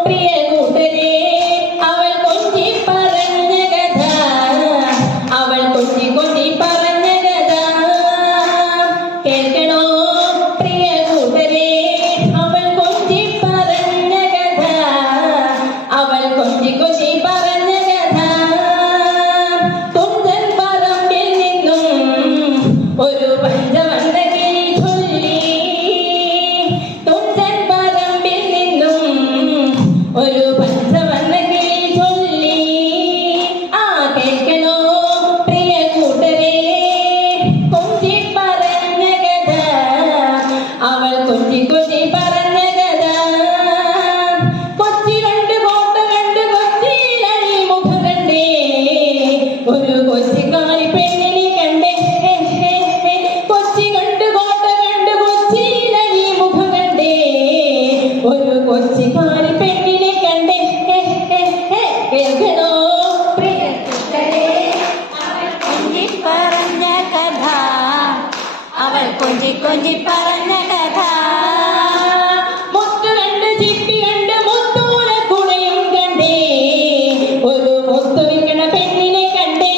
പ്രിയ കൂട്ടരെ അവൾ കൊഞ്ചി പറഞ്ഞ കഥ അവൾ കൊഞ്ചി കൊഞ്ചി പറഞ്ഞ കഥ കേൾക്കണോ പ്രിയ കൂട്ടരെ അവൾ കൊഞ്ചി പറഞ്ഞ കഥ അവൾ കൊഞ്ചി കൊഞ്ചി പറഞ്ഞ കഥ തുഞ്ചൻ പറമ്പിൽ നിന്നും ഒരു പഞ്ചവണ്ണ കിളി ചൊല്ലി തുഞ്ചൻ പറമ്പിൽ നിന്നും ഒരു പഞ്ചവണ്ണ കിളി ചൊല്ലി ആ കേൾക്കണോ പ്രിയ കൂട്ടരെ കൊഞ്ചി പറഞ്ഞ കഥ അവൾ കൊഞ്ചി കൊഞ്ചി പറഞ്ഞ കഥ കൊച്ചി കണ്ട് കോട്ട കണ്ട് കൊച്ചിയിലഴി മുഖം കണ്ടേ ഒരു കൊച്ചിക്കാരി പെണ്ണിനെ കണ്ടേ കൊച്ചി കണ്ട് കോട്ട കണ്ട് കൊച്ചിയിലഴി മുഖം കണ്ടേ ഒരു കൊച്ചിക്കാരി പെണ്ണിനെ കണ്ടേ കേൾക്കണോ പ്രിയ കൂട്ടരെ അവൾ കൊഞ്ചി പറഞ്ഞ കഥ അവൾ കൊഞ്ചി കൊഞ്ചി പറഞ്ഞ കഥ മുത്ത് കണ്ട് ചിപ്പി കണ്ട് മുത്തൂല കുടയും കണ്ടേ ഒരു മുത്തു വിൽക്കണ പെണ്ണിനെ കണ്ടേ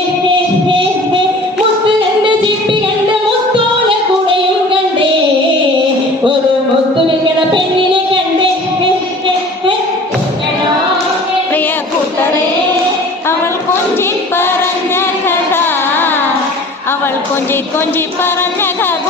മുത്ത് കണ്ട് ചിപ്പി കണ്ട് മുത്തൂല കുടയും കണ്ടേ ഒരു മുത്തു വിൽക്കണ പെണ്ണിനെ കണ്ടേ പ്രിയ കൂട്ടരെ അവൾ കൊഞ്ചി പറഞ്ഞ കഥ അവൾ കൊഞ്ചി കൊഞ്ചി പറഞ്ഞ കഥ